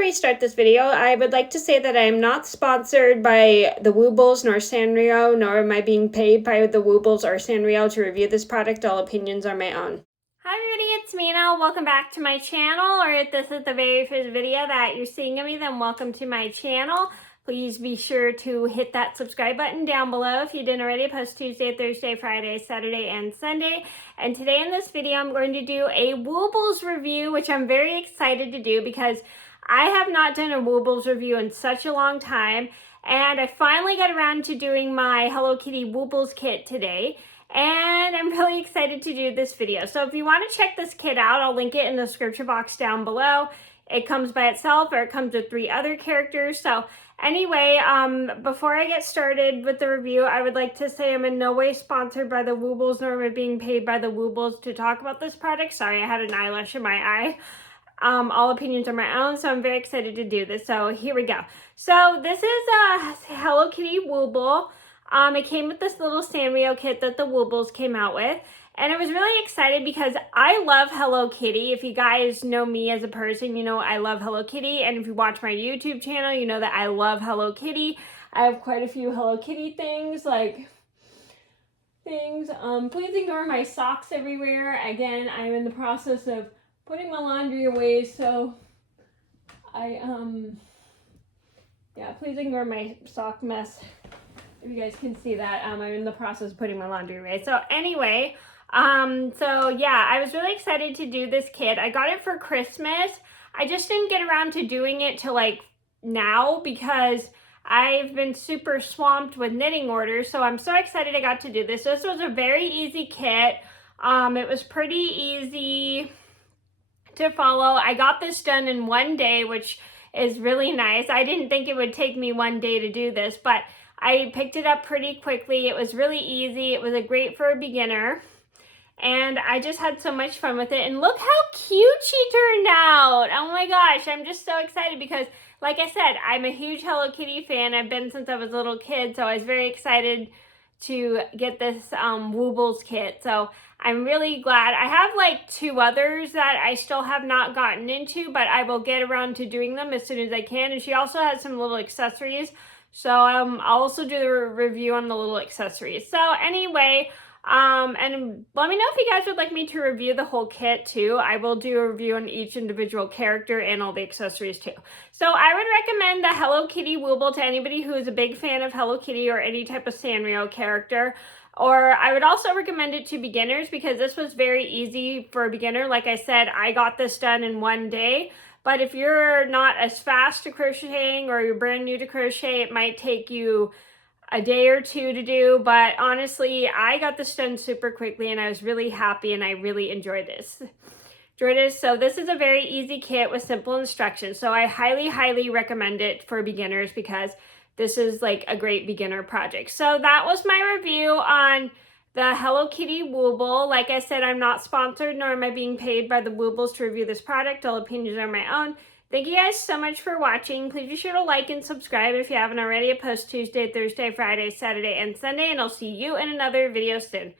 we start this video, I would like to say that I am not sponsored by the Woobles nor Sanrio, nor am I being paid by the Woobles or Sanrio to review this product. All opinions are my own. Hi everybody, it's Mena. Welcome back to my channel, or if this is the very first video that you're seeing of me, then welcome to my channel. Please be sure to hit that subscribe button down below if you didn't already. I post Tuesday, Thursday, Friday, Saturday, and Sunday. And today in this video, I'm going to do a Woobles review, which I'm very excited to do because I have not done a Woobles review in such a long time. And I finally got around to doing my Hello Kitty Woobles kit today. And I'm really excited to do this video. So if you want to check this kit out, I'll link it in the description box down below. It comes by itself, or it comes with 3 other characters. So anyway, before I get started with the review, I would like to say I'm in no way sponsored by the Woobles, nor am I being paid by the Woobles to talk about this product. Sorry, I had an eyelash in my eye. All opinions are my own, so I'm very excited to do this. So here we go. So this is a Hello Kitty Wooble. It came with this little Sanrio kit that the Woobles came out with. And I was really excited because I love Hello Kitty. If you guys know me as a person, you know I love Hello Kitty. And if you watch my YouTube channel, you know that I love Hello Kitty. I have quite a few Hello Kitty things, Please ignore my socks everywhere. Again, I'm in the process of putting my laundry away, so please ignore my sock mess. If you guys can see that, I'm in the process of putting my laundry away. So anyway, I was really excited to do this kit. I got it for Christmas. I just didn't get around to doing it till now because I've been super swamped with knitting orders. So I'm so excited I got to do this. This was a very easy kit. It was pretty easy to follow. I got this done in one day, which is really nice. I didn't think it would take me one day to do this, but I picked it up pretty quickly. It was really easy. It was great for a beginner. And I just had so much fun with it. And look how cute she turned out. Oh my gosh, I'm just so excited because, like I said, I'm a huge Hello Kitty fan. I've been since I was a little kid, so I was very excited to get this Woobles kit. So I'm really glad. I have 2 others that I still have not gotten into, but I will get around to doing them as soon as I can. And she also has some little accessories. So I'll also do the review on the little accessories. So anyway, and let me know if you guys would like me to review the whole kit too. I will do a review on each individual character and all the accessories too. So I would recommend the Hello Kitty Wooble to anybody who is a big fan of Hello Kitty or any type of Sanrio character. Or I would also recommend it to beginners because this was very easy for a beginner. Like I said, I got this done in one day. But if you're not as fast to crocheting or you're brand new to crochet, it might take you a day or 2 to do. But honestly, I got this done super quickly and I was really happy and I really enjoyed this. So this is a very easy kit with simple instructions. So I highly, highly recommend it for beginners because this is a great beginner project. So that was my review on the Hello Kitty Wooble. Like I said, I'm not sponsored, nor am I being paid by the Woobles to review this product. All opinions are my own. Thank you guys so much for watching. Please be sure to like and subscribe if you haven't already. I post Tuesday, Thursday, Friday, Saturday, and Sunday, and I'll see you in another video soon.